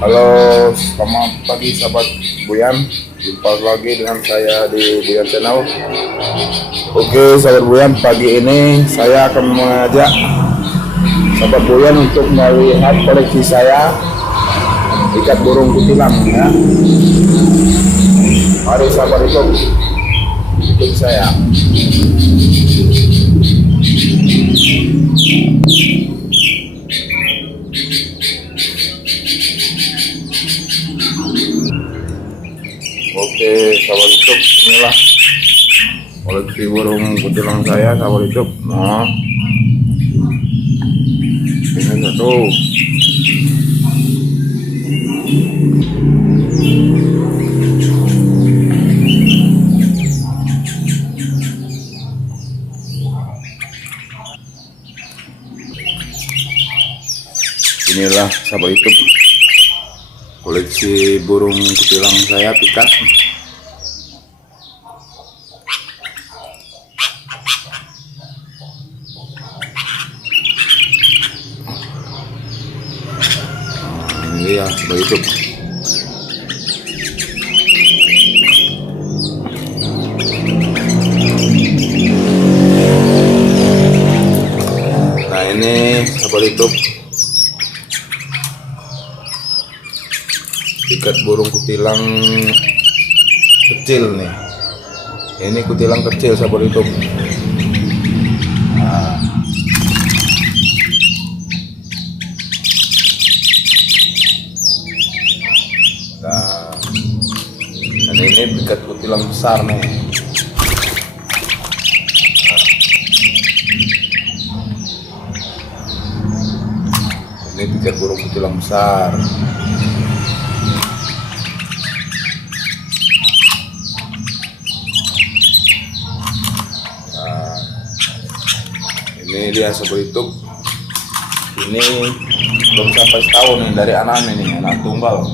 Halo, selamat pagi sahabat Buyan. Jumpa lagi dengan saya di Buyan Channel. Oke, sahabat Buyan, pagi ini saya akan mengajak sahabat Buyan untuk melihat koleksi saya ikat burung kutilang ya. Mari sahabat ikut saya. Oke, sahabat YouTube, inilah koleksi burung kutilang saya, sahabat YouTube. Nah, ini satu. Inilah sahabat YouTube, koleksi burung kutilang saya pikat. Ini ya sahabat YouTube. Nah ini sahabat YouTube, ikat burung kutilang kecil nih. Ini kutilang kecil sahabat YouTube. Nah, dan ini ikat kutilang besar nih. Ini ikat burung kutilang besar. Ini dia sahabat YouTube. Ini belum sampai setahun nih dari anak ini, anak tunggal.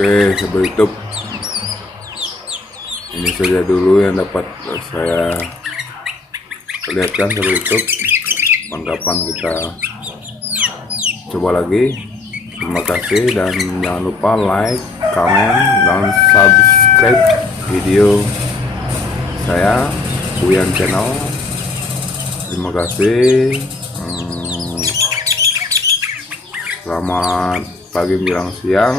Oke, sahabat YouTube, ini saja dulu yang dapat saya perlihatkan sahabat YouTube. Kapan kita coba lagi. Terima kasih dan jangan lupa like, comment, dan subscribe video saya Buyan Channel. Terima kasih. Selamat pagi menjelang siang.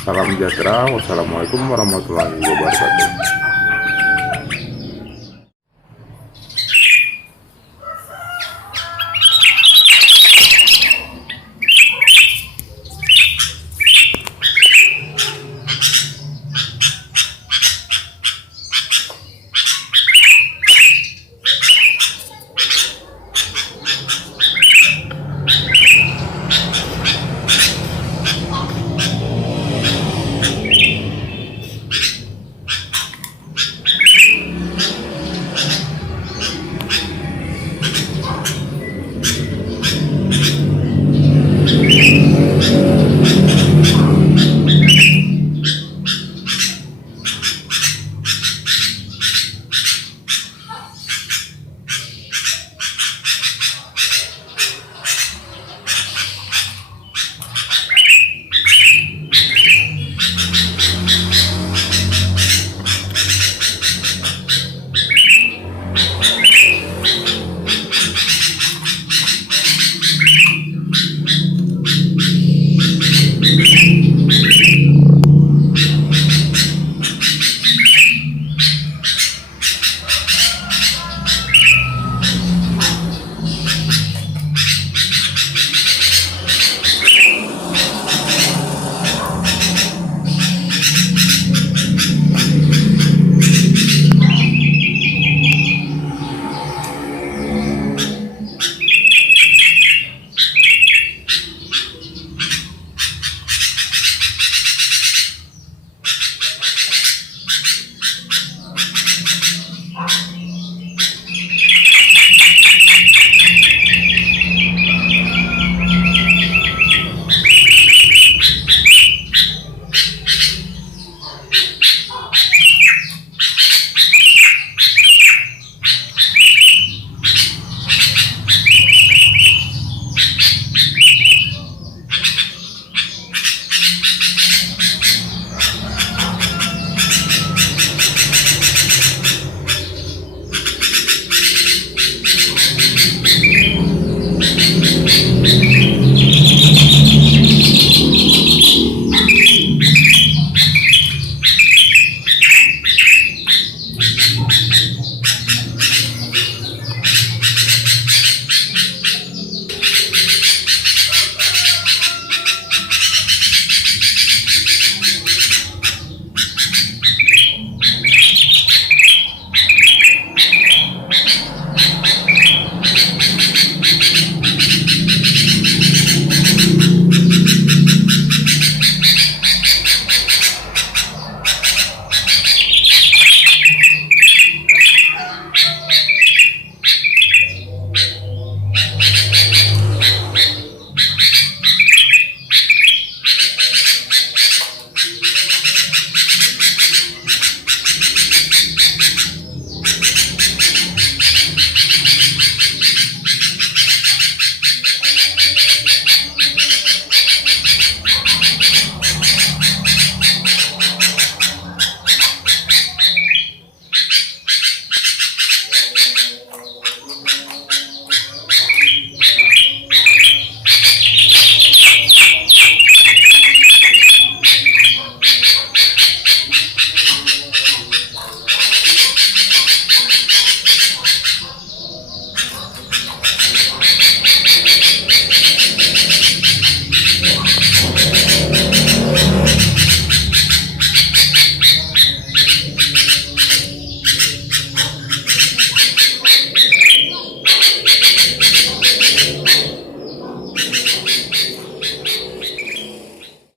Salam sejahtera. Wassalamualaikum warahmatullahi wabarakatuh.